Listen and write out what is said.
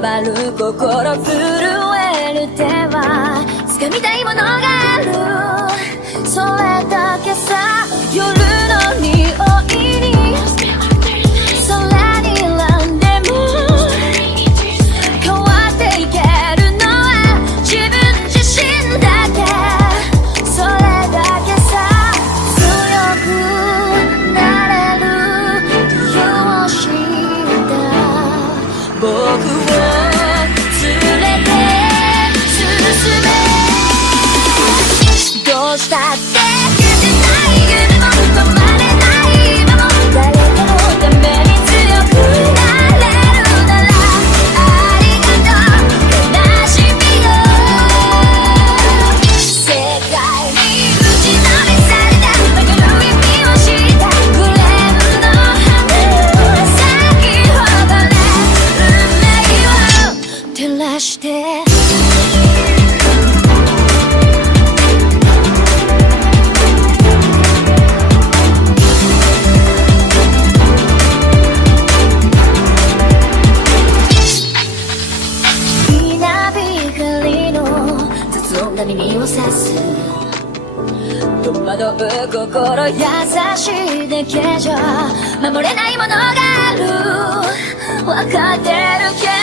回る心震える手は掴みたいものがある、それだけさ。夜の匂いに空に選んでも変わっていけるのは自分自身だけ、それだけさ。強くなれる理由を知った僕を連れて進め、どうしたって消せない夢も止まれない今も、誰かのために強くなれるならありがとう悲しみよ。世界に打ちのめされた曲の意味を知ったグレープの花を咲き誇れ運命を照らして。耳を刺す戸惑う心優しいだけじゃ守れないものがある、分かってるけど